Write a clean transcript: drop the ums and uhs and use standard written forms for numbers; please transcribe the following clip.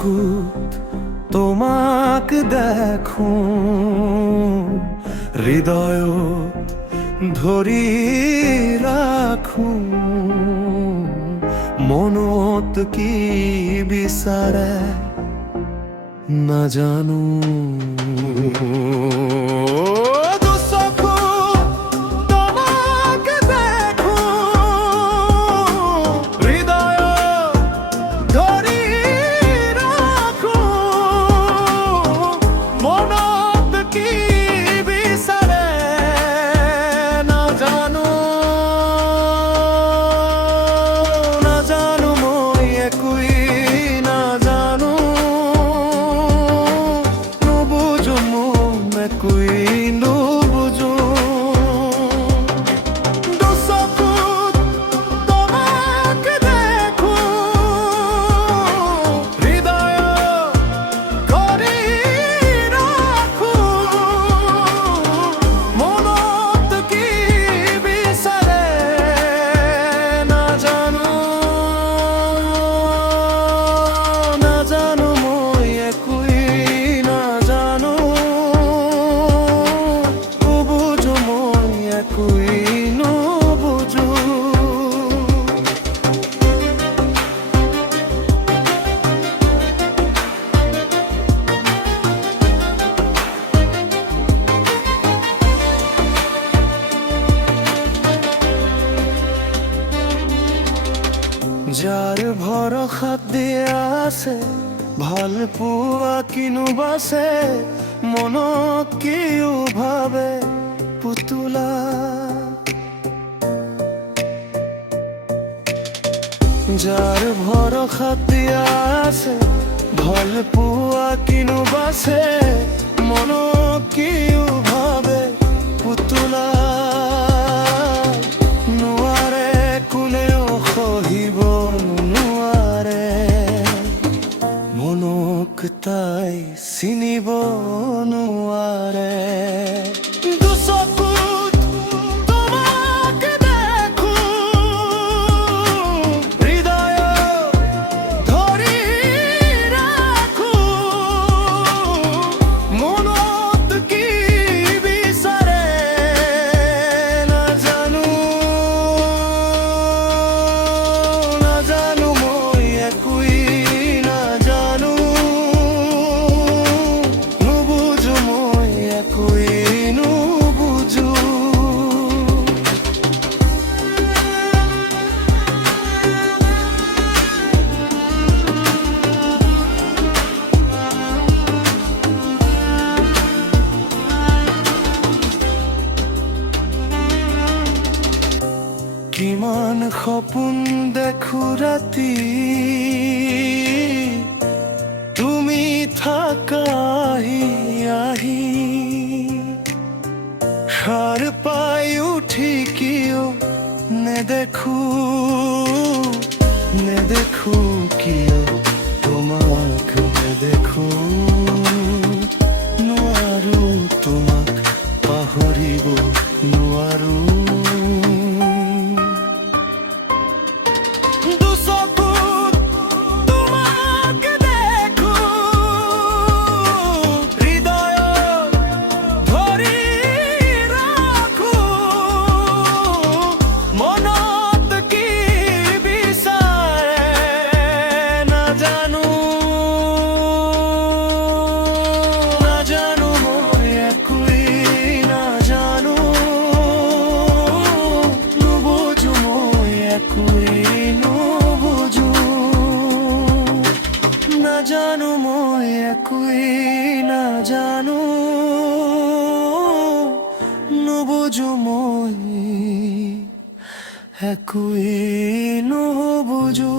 চকুত তোমাক দেখো, হৃদয় ধরি রাখো, মনত কি বিচাৰে নাজানো। যাৰ ভৰসাত দিয়া আছে, ভাল পোৱা কিনো বাছে, মনত কিও ভাবে পুতুলা। যাৰ ভৰসাত দিয়া আছে, ভাল পোৱা কিনো বাছে, মনত কিও ভাবে পুতুলা। নোৱাৰে কোনেও সহিব নোৱাৰে, মনক তাই চিনিব নোৱাৰে। কিমান সপোন দেখো ৰাতি, তুমি থাকা আহি আহি, সাৰ পাই উঠি কিয় নেদেখো, নেদেখো কিয় তোমাক নেদেখো। নোৱাৰো তোমাক পাহৰিব নোৱাৰো। জানো মই একোৱেই নাজানো, নুবুজো মই একোৱেই নুবুজো।